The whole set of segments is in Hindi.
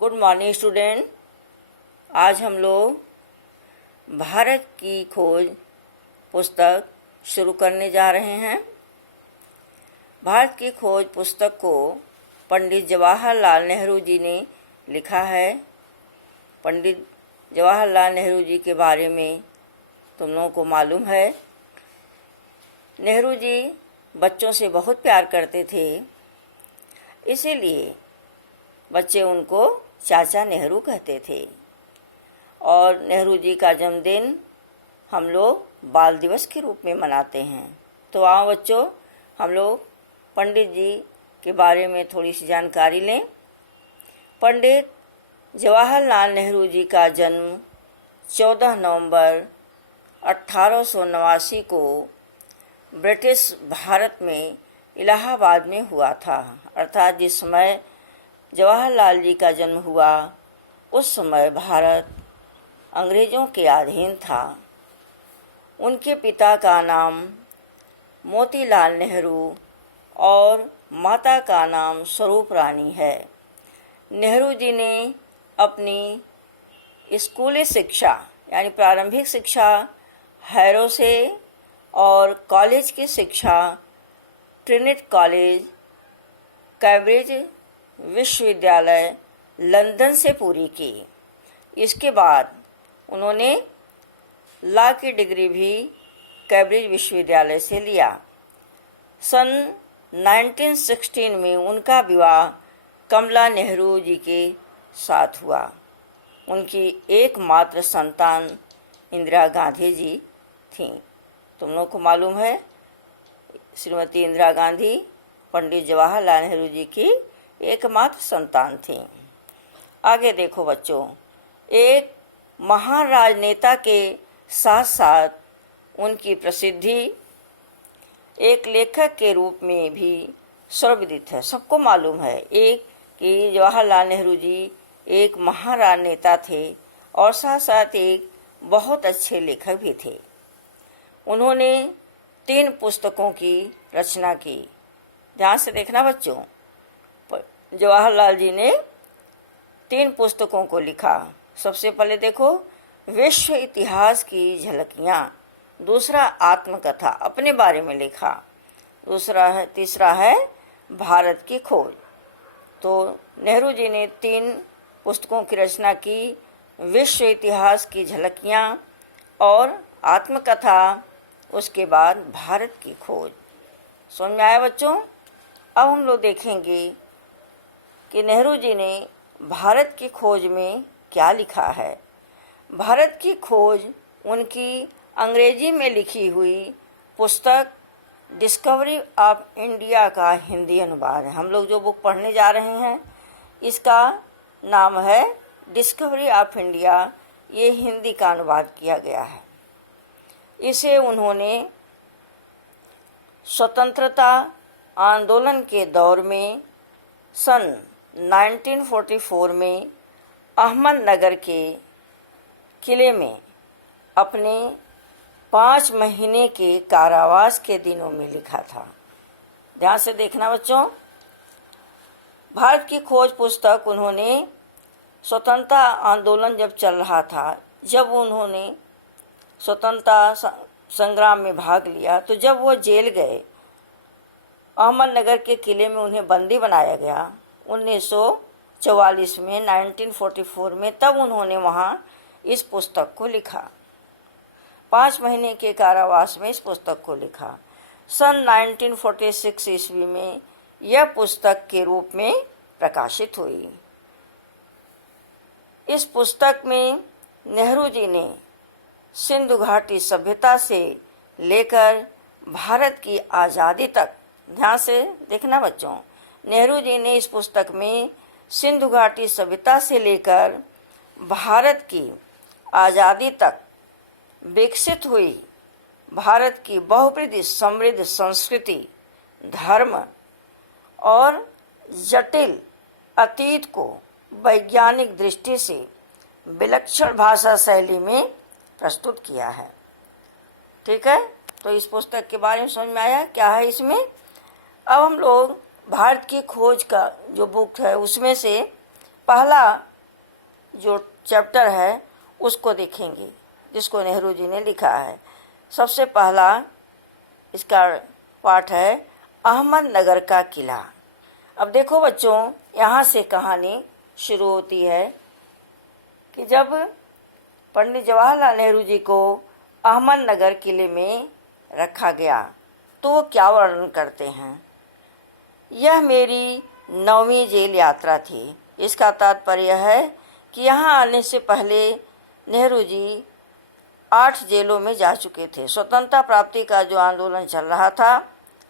Good morning student. आज हम लोग भारत की खोज पुस्तक शुरू करने जा रहे हैं। भारत की खोज पुस्तक को पंडित जवाहरलाल नेहरू जी ने लिखा है। पंडित जवाहरलाल नेहरू जी के बारे में तुम लोगों को मालूम है। नेहरू जी बच्चों से बहुत प्यार करते थे, इसीलिए बच्चे उनको चाचा नेहरू कहते थे। और नेहरू जी का जन्मदिन हम लोग बाल दिवस के रूप में मनाते हैं। तो आओ बच्चों, हम लोग पंडित जी के बारे में थोड़ी सी जानकारी लें। पंडित जवाहरलाल नेहरू जी का जन्म 14 नवंबर 1889 को ब्रिटिश भारत में इलाहाबाद में हुआ था। अर्थात जिस समय जवाहरलाल जी का जन्म हुआ उस समय भारत अंग्रेज़ों के अधीन था। उनके पिता का नाम मोतीलाल नेहरू और माता का नाम स्वरूप रानी है। नेहरू जी ने अपनी स्कूली शिक्षा यानी प्रारंभिक शिक्षा हैरो से और कॉलेज की शिक्षा ट्रिनिटी कॉलेज कैम्ब्रिज विश्वविद्यालय लंदन से पूरी की। इसके बाद उन्होंने लॉ की डिग्री भी कैम्ब्रिज विश्वविद्यालय से लिया। सन 1916 में उनका विवाह कमला नेहरू जी के साथ हुआ। उनकी एकमात्र संतान इंदिरा गांधी जी थीं। तुम लोग को मालूम है, श्रीमती इंदिरा गांधी पंडित जवाहरलाल नेहरू जी की एकमात्र संतान थी। आगे देखो बच्चों, एक महान राजनेता के साथ साथ उनकी प्रसिद्धि एक लेखक के रूप में भी सर्वविदित है। सबको मालूम है एक कि जवाहरलाल नेहरू जी एक महान राजनेता थे और साथ साथ एक बहुत अच्छे लेखक भी थे। उन्होंने 3 पुस्तकों की रचना की। ध्यान से देखना बच्चों, जवाहरलाल जी ने 3 पुस्तकों को लिखा। सबसे पहले देखो, विश्व इतिहास की झलकियाँ। दूसरा आत्मकथा, अपने बारे में लिखा। तीसरा है भारत की खोज। तो नेहरू जी ने 3 पुस्तकों की रचना की, विश्व इतिहास की झलकियाँ और आत्मकथा, उसके बाद भारत की खोज। समझ में आया बच्चों? अब हम लोग देखेंगे कि नेहरू जी ने भारत की खोज में क्या लिखा है। भारत की खोज उनकी अंग्रेजी में लिखी हुई पुस्तक डिस्कवरी ऑफ इंडिया का हिंदी अनुवाद है। हम लोग जो बुक पढ़ने जा रहे हैं इसका नाम है डिस्कवरी ऑफ इंडिया। ये हिंदी का अनुवाद किया गया है। इसे उन्होंने स्वतंत्रता आंदोलन के दौर में सन 1944 में अहमदनगर के किले में अपने 5 महीने के कारावास के दिनों में लिखा था। ध्यान से देखना बच्चों, भारत की खोज पुस्तक उन्होंने स्वतंत्रता आंदोलन जब चल रहा था, जब उन्होंने स्वतंत्रता संग्राम में भाग लिया, तो जब वो जेल गए, अहमदनगर के किले में उन्हें बंदी बनाया गया 1944 में, 1944 में, तब उन्होंने वहाँ इस पुस्तक को लिखा। 5 महीने के कारावास में इस पुस्तक को लिखा। सन 1946 ईस्वी में यह पुस्तक के रूप में प्रकाशित हुई। इस पुस्तक में नेहरू जी ने सिंधु घाटी सभ्यता से लेकर भारत की आज़ादी तक, ध्यान से देखना बच्चों, नेहरू जी ने इस पुस्तक में सिंधु घाटी सभ्यता से लेकर भारत की आज़ादी तक विकसित हुई भारत की बहुप्रसिद्ध समृद्ध संस्कृति, धर्म और जटिल अतीत को वैज्ञानिक दृष्टि से विलक्षण भाषा शैली में प्रस्तुत किया है। ठीक है, तो इस पुस्तक के बारे में समझ में आया क्या है इसमें। अब हम लोग भारत की खोज का जो बुक है उसमें से पहला जो चैप्टर है उसको देखेंगे जिसको नेहरू जी ने लिखा है। सबसे पहला इसका पाठ है अहमदनगर का किला। अब देखो बच्चों, यहाँ से कहानी शुरू होती है कि जब पंडित जवाहरलाल नेहरू जी को अहमदनगर किले में रखा गया तो वो क्या वर्णन करते हैं। यह मेरी 9वीं जेल यात्रा थी। इसका तात्पर्य है कि यहाँ आने से पहले नेहरू जी 8 जेलों में जा चुके थे। स्वतंत्रता प्राप्ति का जो आंदोलन चल रहा था,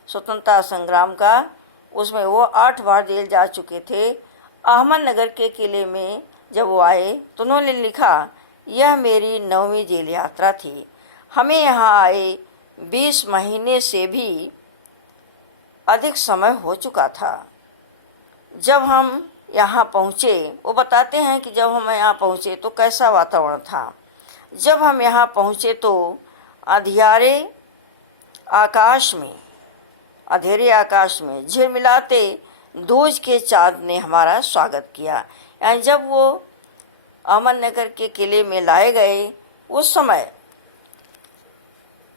स्वतंत्रता संग्राम का, उसमें वो 8 बार जेल जा चुके थे। अहमदनगर के किले में जब वो आए तो उन्होंने लिखा, यह मेरी 9वीं जेल यात्रा थी। हमें यहाँ आए 20 महीने से भी अधिक समय हो चुका था। जब हम यहाँ पहुँचे, वो बताते हैं कि जब हम यहाँ पहुँचे तो कैसा वातावरण था। जब हम यहाँ पहुँचे तो अंधेरे आकाश में झिलमिलाते दूज के चाँद ने हमारा स्वागत किया। यानी जब वो अहमदनगर के किले में लाए गए उस समय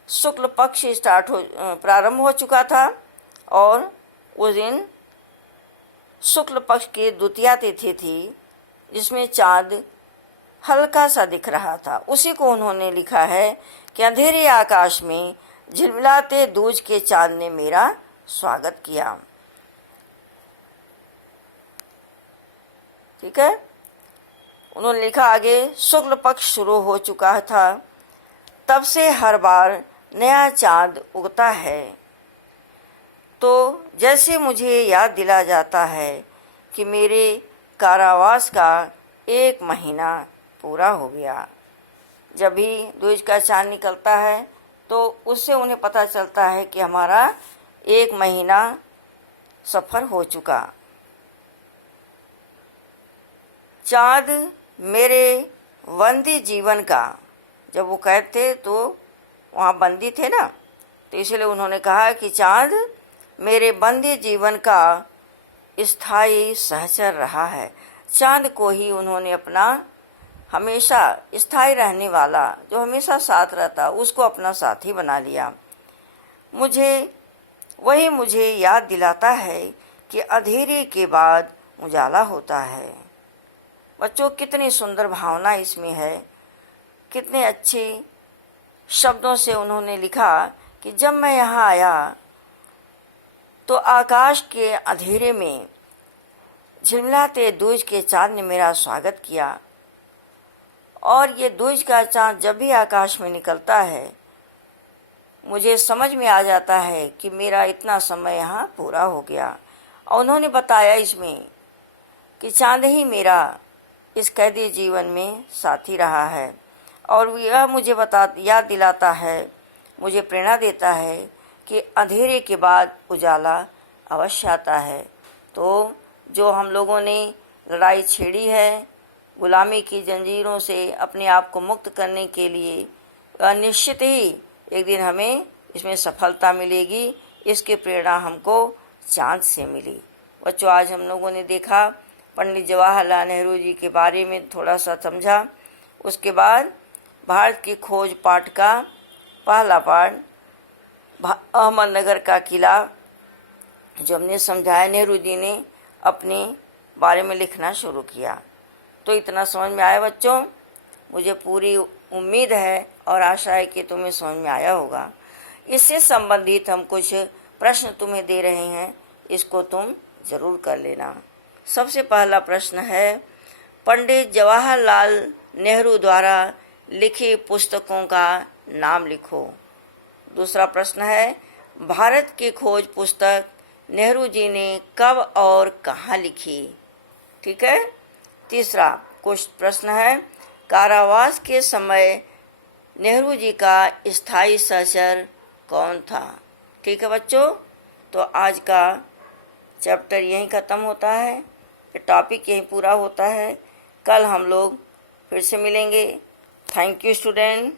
शुक्ल पक्ष प्रारंभ हो चुका था और उस दिन शुक्ल पक्ष की द्वितीया तिथि थी जिसमें चाँद हल्का सा दिख रहा था। उसी को उन्होंने लिखा है कि अंधेरे आकाश में झिलमिलाते दूज के चाँद ने मेरा स्वागत किया। ठीक है, उन्होंने लिखा आगे, शुक्ल पक्ष शुरू हो चुका था, तब से हर बार नया चाँद उगता है। तो जैसे मुझे याद दिला जाता है कि मेरे कारावास का 1 महीना पूरा हो गया। जब भी दूज का चाँद निकलता है तो उससे उन्हें पता चलता है कि हमारा 1 महीना सफ़र हो चुका। चाँद मेरे बंदी जीवन का, जब वो कैद थे तो वहाँ बंदी थे ना, तो इसलिए उन्होंने कहा कि चाँद मेरे बंदी जीवन का स्थायी सहचर रहा है। चाँद को ही उन्होंने अपना हमेशा स्थायी रहने वाला, जो हमेशा साथ रहता, उसको अपना साथी बना लिया। मुझे याद दिलाता है कि अंधेरे के बाद उजाला होता है। बच्चों, कितनी सुंदर भावना इसमें है, कितने अच्छे शब्दों से उन्होंने लिखा कि जब मैं यहाँ आया तो आकाश के अंधेरे में झिलमिलाते दूज के चाँद ने मेरा स्वागत किया। और ये दूज का चाँद जब भी आकाश में निकलता है मुझे समझ में आ जाता है कि मेरा इतना समय यहाँ पूरा हो गया। और उन्होंने बताया इसमें कि चाँद ही मेरा इस कैदी जीवन में साथी रहा है और यह मुझे याद दिलाता है, मुझे प्रेरणा देता है कि अंधेरे के बाद उजाला अवश्य आता है। तो जो हम लोगों ने लड़ाई छेड़ी है गुलामी की जंजीरों से अपने आप को मुक्त करने के लिए, निश्चित ही एक दिन हमें इसमें सफलता मिलेगी। इसकी प्रेरणा हमको चाँद से मिली। बच्चों, आज हम लोगों ने देखा पंडित जवाहरलाल नेहरू जी के बारे में, थोड़ा सा समझा। उसके बाद भारत की खोज पाठ का पहला पाठ अहमदनगर का किला जो हमने समझाया, नेहरू जी ने अपने बारे में लिखना शुरू किया। तो इतना समझ में आया बच्चों? मुझे पूरी उम्मीद है और आशा है कि तुम्हें समझ में आया होगा। इससे संबंधित हम कुछ प्रश्न तुम्हें दे रहे हैं, इसको तुम ज़रूर कर लेना। सबसे पहला प्रश्न है, पंडित जवाहरलाल नेहरू द्वारा लिखी पुस्तकों का नाम लिखो। दूसरा प्रश्न है, भारत की खोज पुस्तक नेहरू जी ने कब और कहाँ लिखी? ठीक है। तीसरा प्रश्न है, कारावास के समय नेहरू जी का स्थायी सहचर कौन था? ठीक है बच्चों, तो आज का चैप्टर यहीं ख़त्म होता है, टॉपिक यहीं पूरा होता है। कल हम लोग फिर से मिलेंगे। Thank you student.